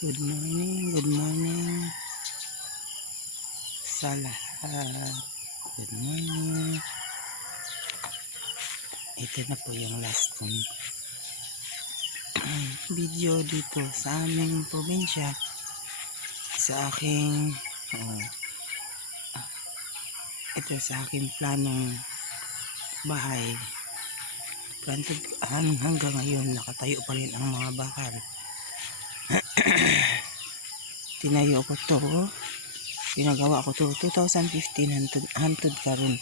Good morning sa lahat. Good morning. Ito na po yung last kong video dito sa aming probinsya, sa aking ito sa aking planong bahay. Hanggang ngayon nakatayo pa rin ang mga bakal. Tinayo ko to, pinagawa ko to 2015 hantod karon.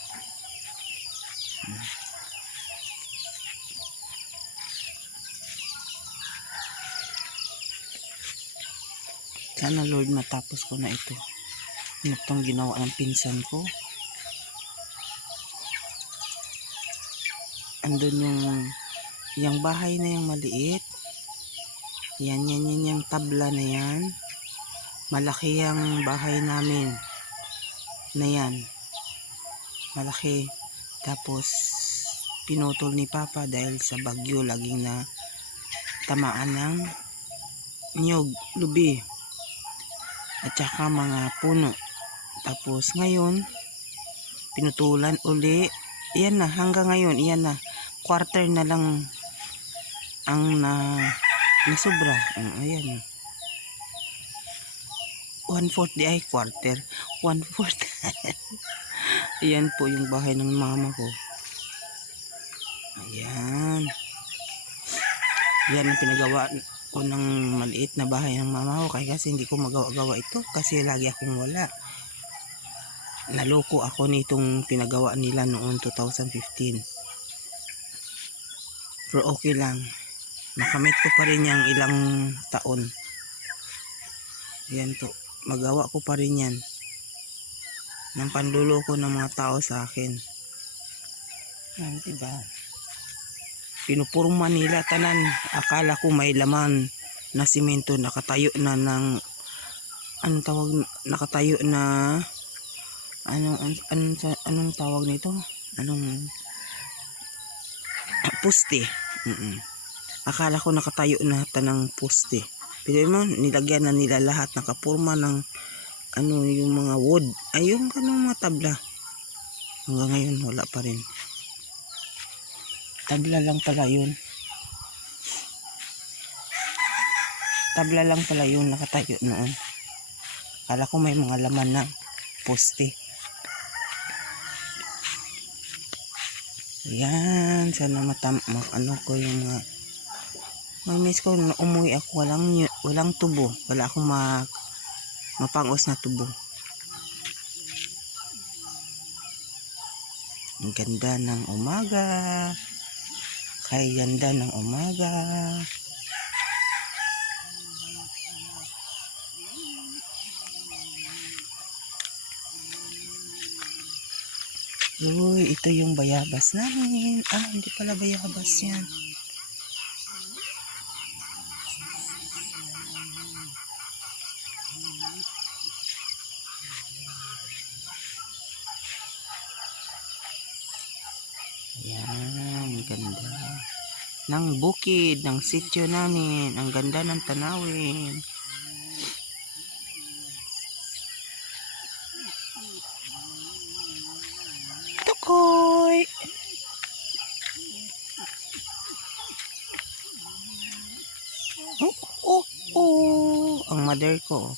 Sana Lord matapos ko na ito. Itong ginawa ng pinsan ko. Andun yung bahay na yung maliit. Yan yung tabla na yan. Malaki yung bahay namin na yan. Malaki. Tapos pinutol ni Papa dahil sa bagyo, laging na tamaan ng niyog, lubi at saka mga puno. Tapos ngayon pinutulan uli. Yan na, hanggang ngayon yan na, quarter na lang ang nasobra. Ayan, 1/4 di ay quarter, 1/4. Ayan po yung bahay ng mama ko. Ayan, yan ang pinagawa ko ng maliit na bahay ng mama ko, kasi hindi ko magawa-gawa ito kasi lagi akong wala. Naloko ako nitong pinagawa nila noong 2015. Pero okay lang, nakamit ko pa rin yung ilang taon. Yan po, magawa ko pa rin yan ng panluloko ng mga tao sa akin. Yan, diba? Pinupurma nila tanan, akala ko may laman na simento, nakatayo na ng anong tawag, nakatayo na anong tawag nito, poste. Akala ko nakatayo na tanang poste, pero man nilagyan na nila lahat, nakapurma ng yung mga wood, ay yung mga tabla. Hanggang ngayon wala pa rin, tabla lang pala yun. Tabla lang pala yun nakatayo noon. Akala ko may mga laman na poste. Yan, sana ko yung mga miss ko na umuwi ako, walang tubo, wala akong mapangos na tubo. Ang ganda ng umaga, kay ganda ng umaga. Uy, ito yung bayabas namin. Hindi pala bayabas yan. Yan, ganda ng bukid, ng sityo namin. Ang ganda ng tanawin. Tukoy! Ang mother ko.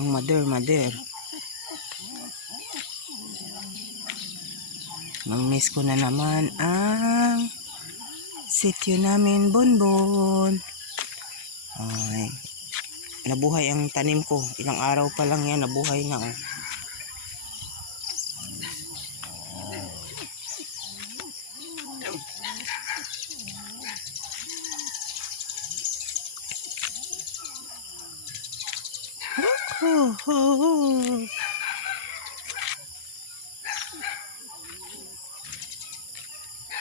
Ang mother. Mamiss ko na naman ang sityo namin, Bonbon. Ay, nabuhay ang tanim ko. Ilang araw pa lang yan, nabuhay na.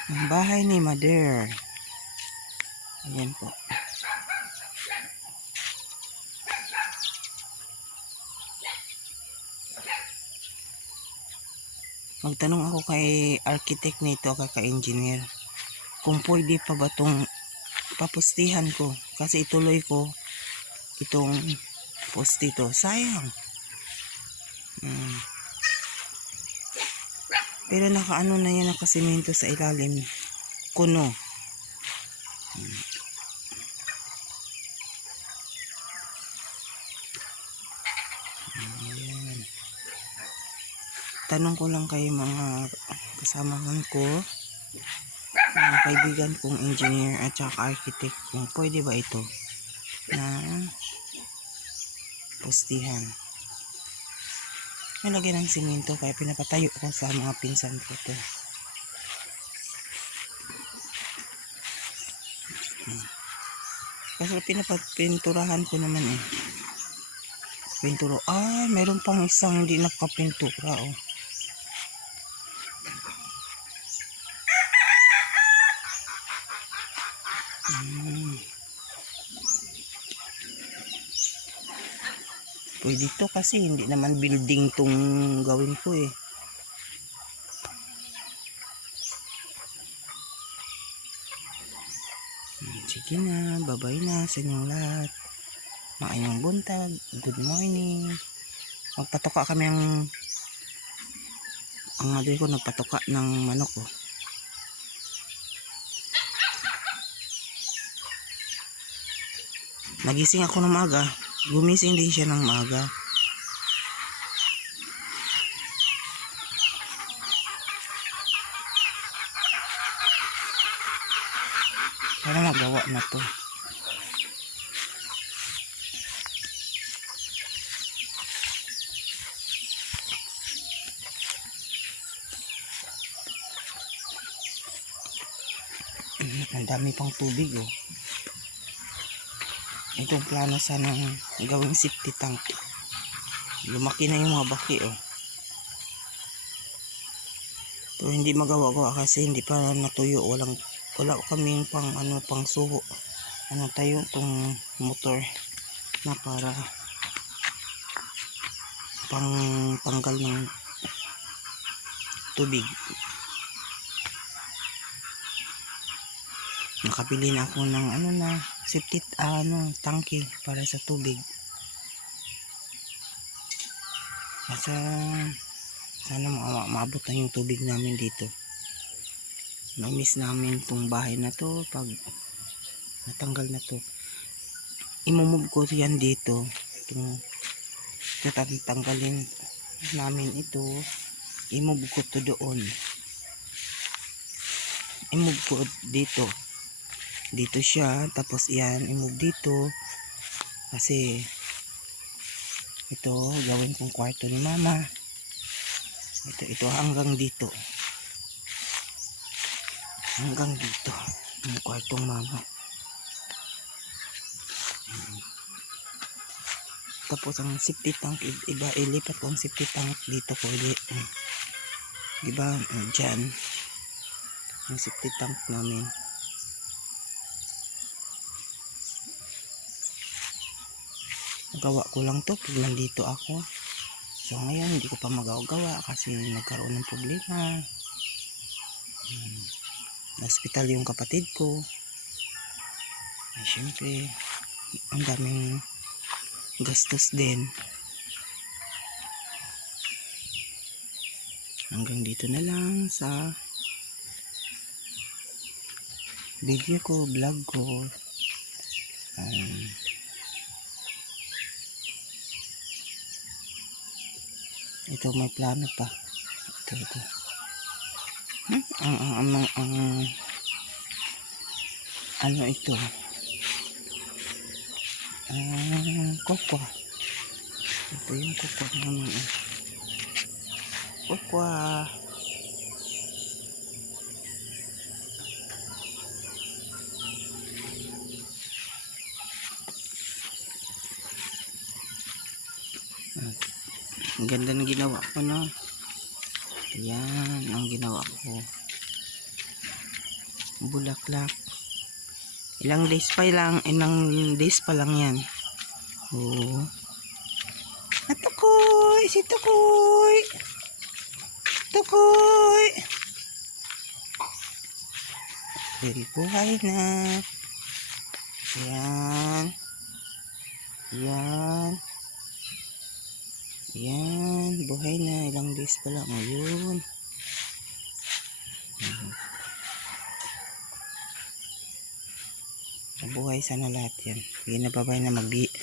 Ang bahay ni Mother. Ayan po. Magtanong ako kay architect nito, kay engineer, kung pwede pa ba itong papustihan ko, kasi ituloy ko itong poste to. Sayang. Pero nakaano na yan, nakasimento sa ilalim. Kuno. Ayan. Tanong ko lang kayo mga kasamahan ko, mga kaibigan kong engineer at saka architect, kung pwede ba ito na postihan. Nalagyan ng simento kaya pinapatayo ko sa mga pinsan ko to. Kasi pinapapinturahan ko naman eh. Pinturo. Ah, mayroon pang isang hindi nakapintura oh. Pwede to kasi hindi naman building tong gawin ko eh. Sige na, bye-bye na sa inyong lahat. Maayong buntag, good morning. Magpatoka kami ang mother ko nagpatoka ng manok ko. Nagising ako ng maaga. Gumising din siya ng maaga. Sana magawa na to. Ang dami pang tubig oh. Itong plano sana gawing safety tank. Lumaki na yung mga baki oh. Pero hindi magawa-gawa kasi hindi pa natuyo. Wala kaming pang suho. Tayo tong motor na para pang tanggal ng tubig. Nakabili na ako ng safety tangke para sa tubig. Sana maabot na yung tubig namin dito. Na-miss namin tong bahay na to pag natanggal na to. Imumove ko yan dito. Tatanggalin namin ito. I-move ko to doon. I-move ko dito. Dito siya. Tapos yan. I-move dito. Kasi ito gawin kong kwarto ni mama. Ito hanggang dito. Hanggang dito. Yung kwartong mama. Tapos ang safety tank, iba ilipat ko ang safety tank dito ko diba dyan yung safety tank namin. Gawa ko lang to pag nandito ako. So ngayon hindi ko pa magawa kasi nagkaroon ng problema. Hospital yung kapatid ko. Ay syempre ang daming gastos din. Hanggang dito na lang sa video ko, vlog ko. Ito may plano pa. Ito. Ano ito? Kokwa. Ito yung kokwa naman. Kokwa. Ang ganda ng ginawa ko, no? Yan ang ginawa ko. Bulaklak. Ilang days pa lang yan. Oh. Tukoy! Si Tukoy! Tukoy! Very buhay na. Yan. Yan. Yan. Buhay na. Ilang days pa lang. Ayun. Buhay sana lahat yan. Sige na, babay na. Magdilig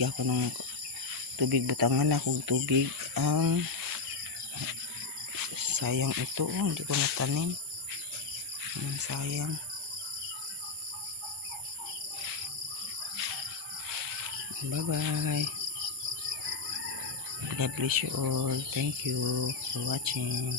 ako ng tubig. Butangan akong tubig. Ang sayang ito. Oh, hindi ko natanim. Sayang. Bye-bye. God bless you all. Thank you for watching.